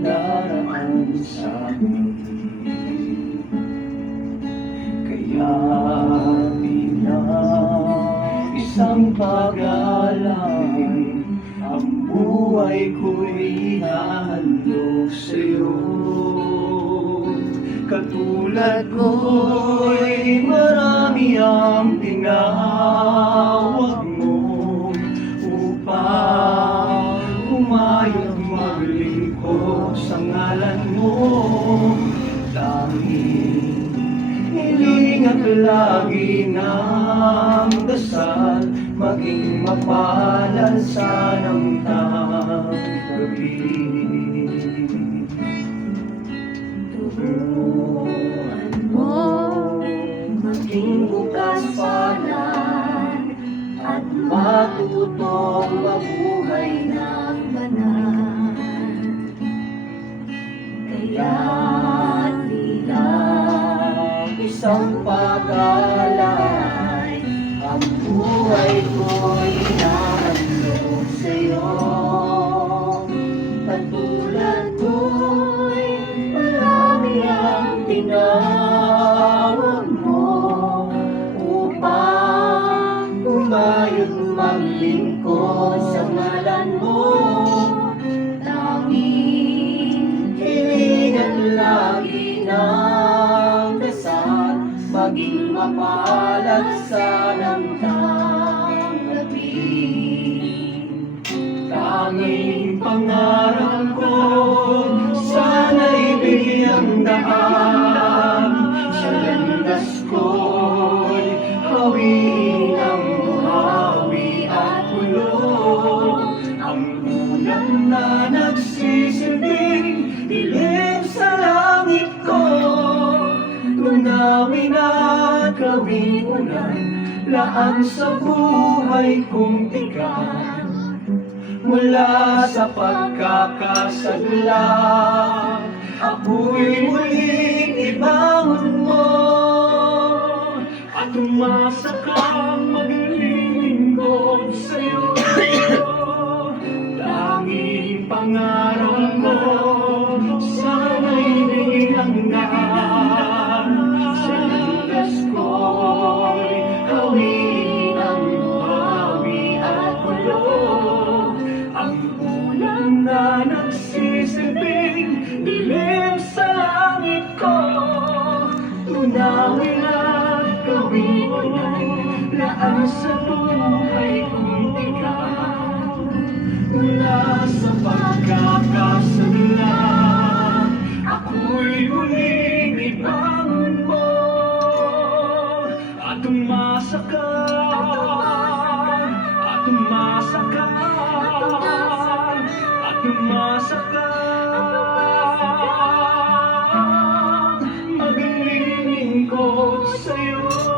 daraan sa amin. Kaya bilang isang pag-alay, ang buhay ko'y hinahandog sa'yo. Katulad ko'y marami ang tinawag mo upang umayag maglingkod sa ngalan mo. Tanging hiling at lagi ng dasal, maging mapalad sa namtang gabi. Turuan mo maging bukas palad at matutong mabuhay ng banal. Kaya't bilang Isang pag-alay, ang buhay ko'y hinahandog sa'yo. katulad ko'y marami ang tinawag mo upang Umayag maglingkod sa ngalan mo. tanging Hiling at lagi ng dasal, maging mapalad sa namtang gabi. Tanging pangarap ko, sana'y bigyang daan sa landas ko'y hawin ang buhawi at ulong. Ang ulam na nagsisilbing dilim sa langit ko, tunawin at gawing ulan, laan sa buhay kong tigan. Mula sa pagkakasadla, ako'y muling ibangon mo at umasa kang maglilingkod sa'yo. Tanging pangarap mo, sana'y bigyang daan sa landas ko'y hawin ang buhawi at ulong. Ang ulan na nagsisilbing dilim sa langit ko, tunawin at gawin ulan, laan sa buhay kong tigan. Mula sa pagkakasadla, ako'y muling ibangon mo at umasa ka, at umasa ka, at umasa ka. Maglilingkod sa'yo.